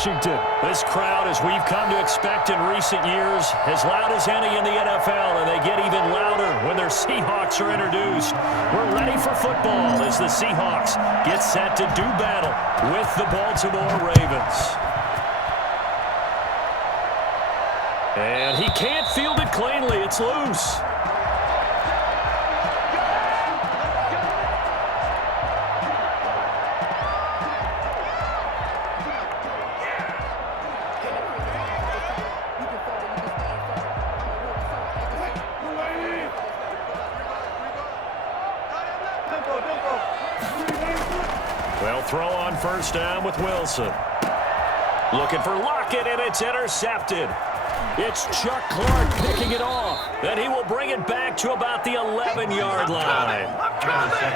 Washington. This crowd, as we've come to expect in recent years, as loud as any in the NFL, and they get even louder when their Seahawks are introduced. We're ready for football as the Seahawks get set to do battle with the Baltimore Ravens. And he can't field it cleanly. It's loose. Well, throw on first down with Wilson. Looking for Lockett, and it's intercepted. It's Chuck Clark picking it off. Then he will bring it back to about the 11-yard line.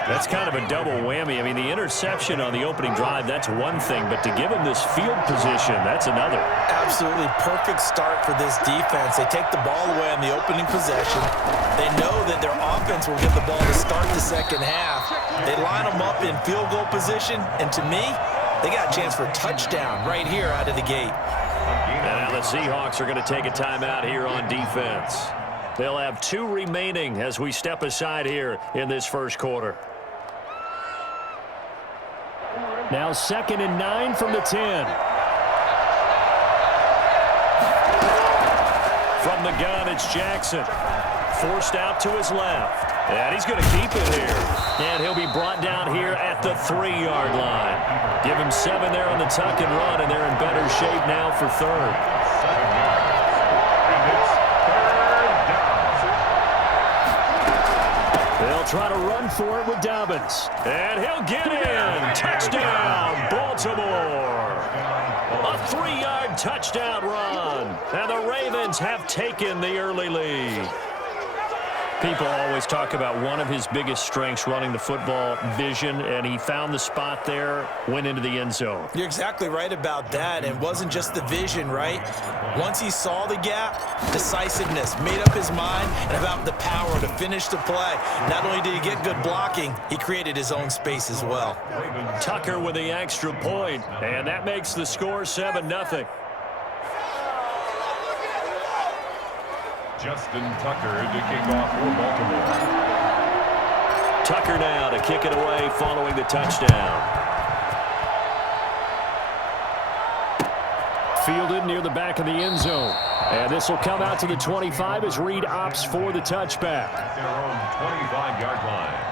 That's kind of a double whammy. I mean, the interception on the opening drive, that's one thing. But to give him this field position, that's another. Absolutely perfect start for this defense. They take the ball away on the opening possession. They know that their offense will get the ball to start the second half. They line them up in field goal position. And to me, they got a chance for a touchdown right here out of the gate. And now the Seahawks are going to take a timeout here on defense. They'll have 2 remaining as we step aside here in this first quarter. Now 2nd and 9 from the 10. From the gun, it's Jackson. Forced out to his left. And he's going to keep it here. And he'll be brought down here at the 3-yard line. Give him 7 there on the tuck and run, and they're in better shape now for 3rd. They'll try to run for it with Dobbins. And he'll get in. Touchdown, Baltimore. A 3-yard touchdown run. And the Ravens have taken the early lead. People always talk about one of his biggest strengths running the football, vision, and he found the spot there, went into the end zone. You're exactly right about that. It wasn't just the vision, right? Once he saw the gap, decisiveness, made up his mind, and about the power to finish the play. Not only did he get good blocking, he created his own space as well. Tucker with the extra point, and that makes the score 7-0. Justin Tucker to kick off for Baltimore. Tucker now to kick it away following the touchdown. Fielded near the back of the end zone. And this will come out to the 25 as Reed opts for the touchback. At their own 25-yard line.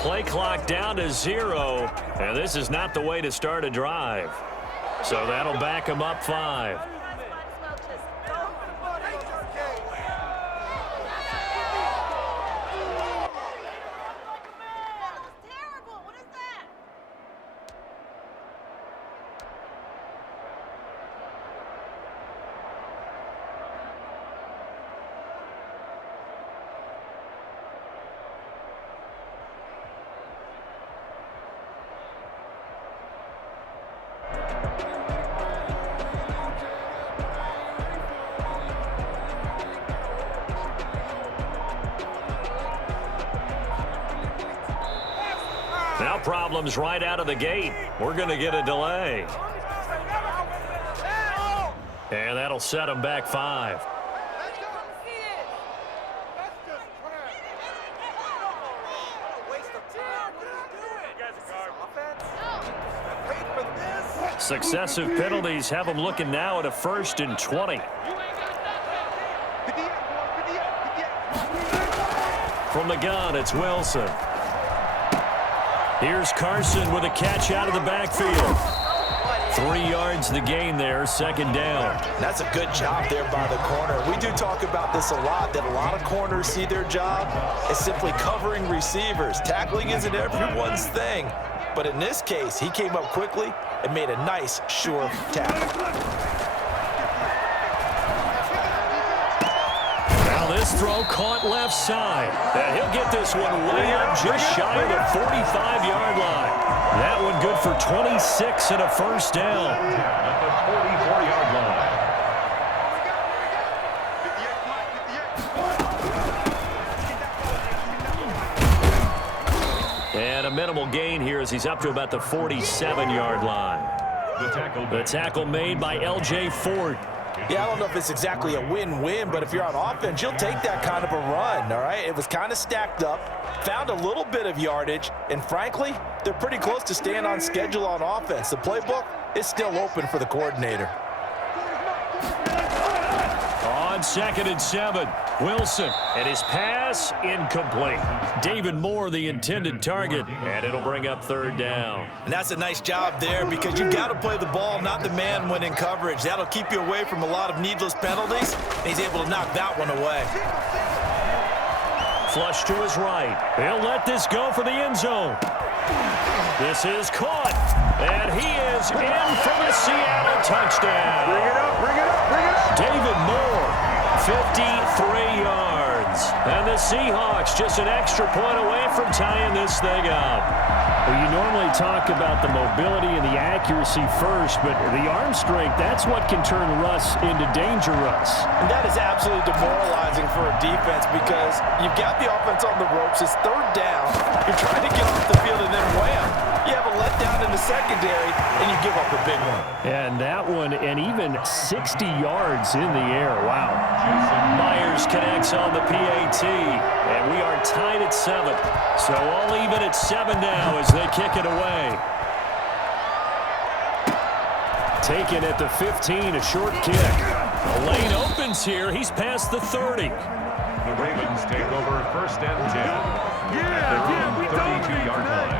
Play clock down to 0, and this is not the way to start a drive. So that'll back him up 5. problems right out of the gate. We're going to get a delay. And that'll set them back 5. Successive penalties have them looking now at a 1st and 20. From the gun, it's Wilson. Here's Carson with a catch out of the backfield. 3 yards the gain there, 2nd down. That's a good job there by the corner. We do talk about this a lot, that a lot of corners see their job as simply covering receivers. Tackling isn't everyone's thing. But in this case, he came up quickly and made a nice, sure tackle. Now this throw caught left side. And he'll get this one way up just shy of the 45-yard line. That one good for 26 and a 1st down. At the 44-yard line. And a minimal gain here as he's up to about the 47-yard line. The tackle made by L.J. Ford. Yeah, I don't know if it's exactly a win-win, but if you're on offense, you'll take that kind of a run, all right? It was kind of stacked up, found a little bit of yardage, and frankly, they're pretty close to staying on schedule on offense. The playbook is still open for the coordinator. On 2nd and 7, Wilson, and his pass incomplete. David Moore, the intended target, and it'll bring up 3rd down. And that's a nice job there because you've got to play the ball, not the man when in coverage. That'll keep you away from a lot of needless penalties, and he's able to knock that one away. Flush to his right. He'll let this go for the end zone. This is caught, and he is in for the Seattle touchdown. Bring it up, bring it up, bring it up. David Moore, 53 yards. And the Seahawks just an extra point away from tying this thing up. Well, you normally talk about the mobility and the accuracy first, but the arm strength, that's what can turn Russ into danger Russ. And that is absolutely demoralizing for a defense because you've got the offense on the ropes. It's 3rd down. You're trying to get off the field and then wham. You have a letdown in the secondary, and you give up a big one. And that one, and even 60 yards in the air. Wow. Myers connects on the PAT, and we are tied at 7. So all even at 7 now as they kick it away. Taken at the 15, a short kick. The lane opens here. He's past the 30. The Ravens take over 1st and 10. At their own 32-yard line.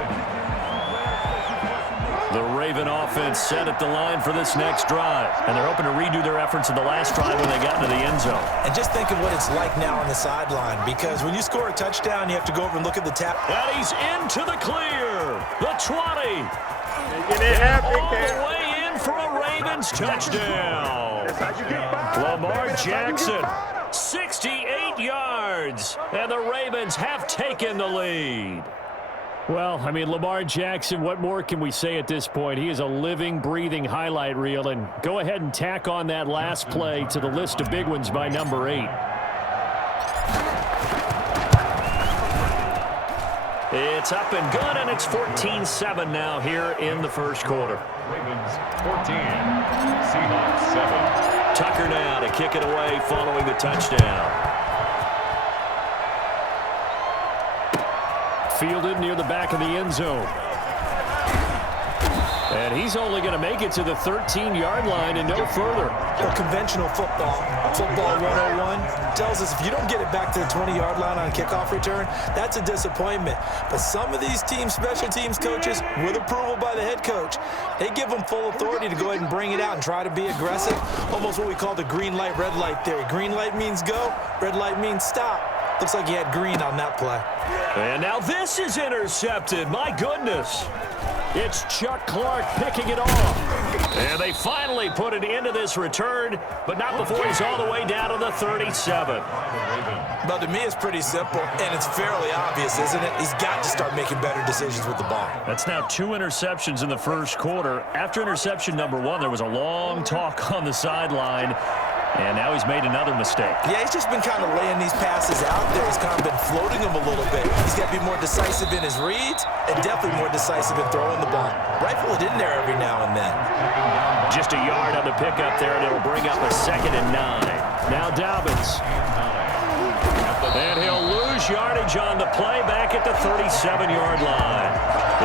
The Raven offense set at the line for this next drive. And they're hoping to redo their efforts in the last drive when they got into the end zone. And just think of what it's like now on the sideline because when you score a touchdown, you have to go over and look at the tap. And he's into the clear. The 20. All the way in for a Ravens touchdown. Lamar Jackson, 68 yards. And the Ravens have taken the lead. Well, I mean, Lamar Jackson, what more can we say at this point? He is a living, breathing highlight reel. And go ahead and tack on that last play to the list of big ones by number 8. It's up and good, and it's 14-7 now here in the 1st quarter. Ravens 14, Seahawks 7. Tucker now to kick it away following the touchdown. Fielded near the back of the end zone. And he's only going to make it to the 13-yard line and no further. Well, conventional football 101, tells us if you don't get it back to the 20-yard line on kickoff return, that's a disappointment. But some of these team special teams coaches, with approval by the head coach, they give them full authority to go ahead and bring it out and try to be aggressive. Almost what we call the green light, red light theory. Green light means go, red light means stop. Looks like he had green on that play. And now this is intercepted. My goodness. It's Chuck Clark picking it off. And they finally put it into this return, but not before he's all the way down to the 37. But to me, it's pretty simple, and it's fairly obvious, isn't it? He's got to start making better decisions with the ball. That's now 2 interceptions in the 1st quarter. After interception number 1, there was a long talk on the sideline. And now he's made another mistake. Yeah, he's just been kind of laying these passes out there. He's kind of been floating them a little bit. He's got to be more decisive in his reads and definitely more decisive in throwing the ball. Rifle it in there every now and then. Just a yard on the pickup there, and it'll bring up a 2nd and 9. Now Dobbins. And he'll lose yardage on the play back at the 37-yard line.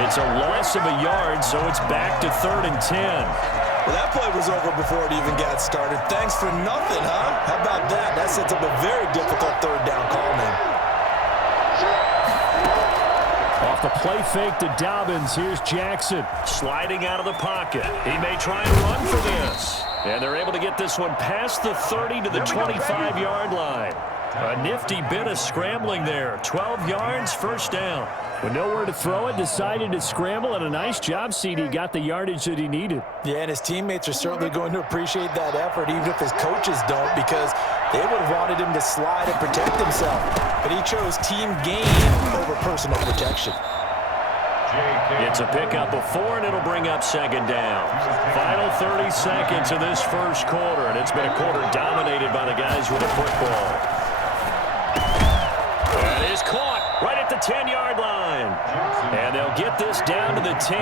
It's a loss of a yard, so it's back to 3rd and 10. Well, that play was over before it even got started. Thanks for nothing, huh? How about that? That sets up a very difficult 3rd down call now. Off the play fake to Dobbins. Here's Jackson. Sliding out of the pocket. He may try and run for this. And they're able to get this one past the 30 to the 25-yard line. A nifty bit of scrambling there. 12 yards, 1st down. With nowhere to throw it, decided to scramble, and a nice job, CD. Got the yardage that he needed. Yeah, and his teammates are certainly going to appreciate that effort, even if his coaches don't, because they would have wanted him to slide and protect himself. But he chose team gain over personal protection. It's a pickup of 4, and it'll bring up 2nd down. Final 30 seconds of this 1st quarter, and it's been a quarter dominated by the guys with the football. That is caught right at the 10-yard line. And they'll get this down to the 10.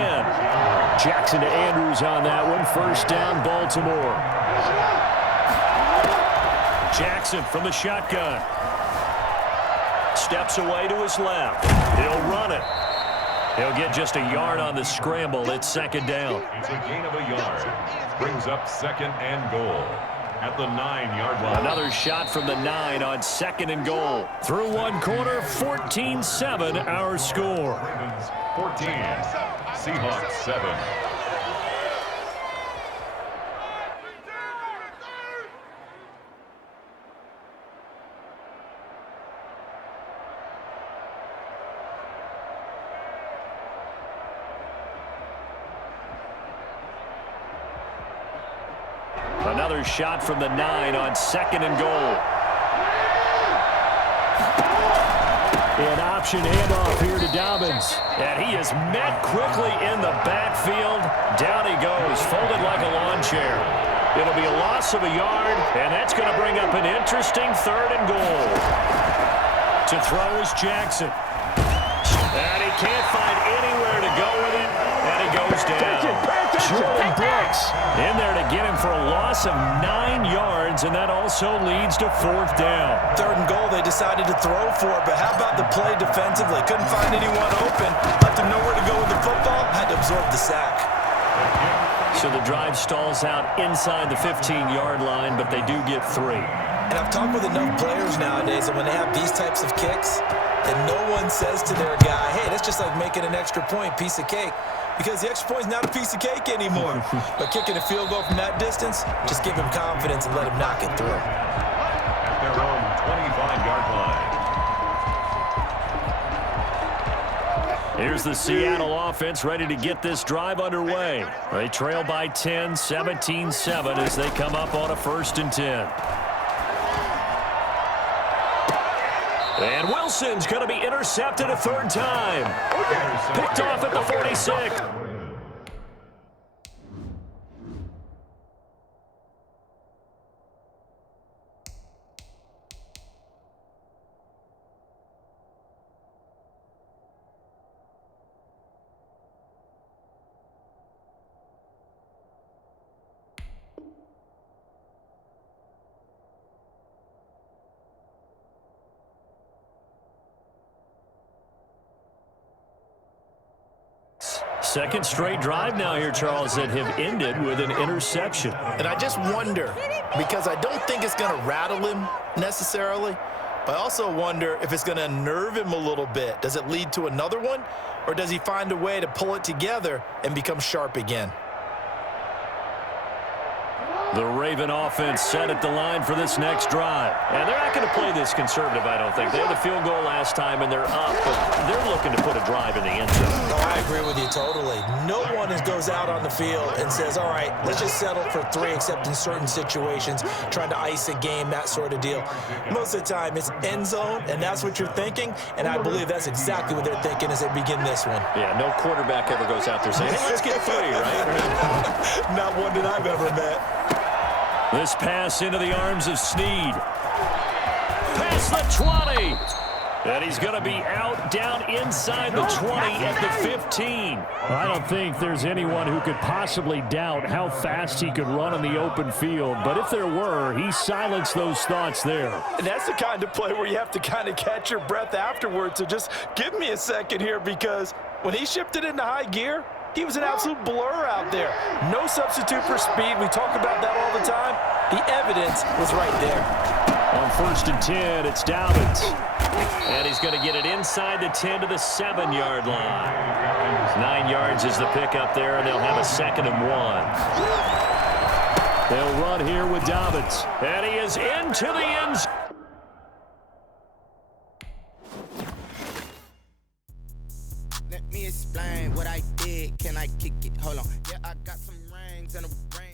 Jackson to Andrews on that one. 1st down, Baltimore. Jackson from the shotgun. Steps away to his left. He'll run it. He'll get just a yard on the scramble. It's 2nd down. It's a gain of a yard. Brings up 2nd and goal at the 9-yard line. Another shot from the 9 on 2nd and goal. Through one quarter, 14-7 our score. Ravens 14, Seahawks 7. Another shot from the 9 on 2nd and goal. An option handoff here to Dobbins. And he is met quickly in the backfield. Down he goes, folded like a lawn chair. It'll be a loss of a yard, and that's going to bring up an interesting 3rd and goal. To throw is Jackson. And he can't find anywhere to go with it, and he goes down. Jordan Brooks in there to get him for a loss of 9 yards, and that also leads to 4th down. 3rd and goal, they decided to throw for it, but how about the play defensively? Couldn't find anyone open, left him nowhere to go with the football, had to absorb the sack. So the drive stalls out inside the 15-yard line, but they do get 3. And I've talked with enough players nowadays that when they have these types of kicks, and no one says to their guy, hey, that's just like making an extra point, piece of cake. Because the extra point is not a piece of cake anymore. But kicking a field goal from that distance, just give him confidence and let him knock it through. At their own 25-yard line. Here's the Seattle offense ready to get this drive underway. They trail by 10, 17-7 as they come up on a 1st and 10. And Wilson's going to be intercepted a 3rd time. Picked off at the 46. Second straight drive now here, Charles, that have ended with an interception. And I just wonder, because I don't think it's going to rattle him necessarily, but I also wonder if it's going to unnerve him a little bit. Does it lead to another one, or does he find a way to pull it together and become sharp again? The Raven offense set at the line for this next drive. And they're not going to play this conservative, I don't think. They had the field goal last time, and they're up, but they're looking to put a drive in the end zone. No, I agree with you totally. No one goes out on the field and says, all right, let's just settle for 3, except in certain situations, trying to ice a game, that sort of deal. Most of the time, it's end zone, and that's what you're thinking, and I believe that's exactly what they're thinking as they begin this one. Yeah, no quarterback ever goes out there saying, hey, let's get 3, right? Not one that I've ever met. This pass into the arms of Snead. Past the 20. And he's going to be out down inside the 20 at the 15. I don't think there's anyone who could possibly doubt how fast he could run in the open field. But if there were, he silenced those thoughts there. And that's the kind of play where you have to kind of catch your breath afterwards. So just give me a second here, because when he shifted into high gear, he was an absolute blur out there. No substitute for speed. We talk about that all the time. The evidence was right there. On 1st and 10, it's Dobbins. And he's going to get it inside the 10 to the 7-yard line. 9 yards is the pickup there, and they'll have a 2nd and 1. They'll run here with Dobbins. And he is into the end zone. Let me explain what I did. Can I kick it? Hold on. Yeah, I got some rings and a ring.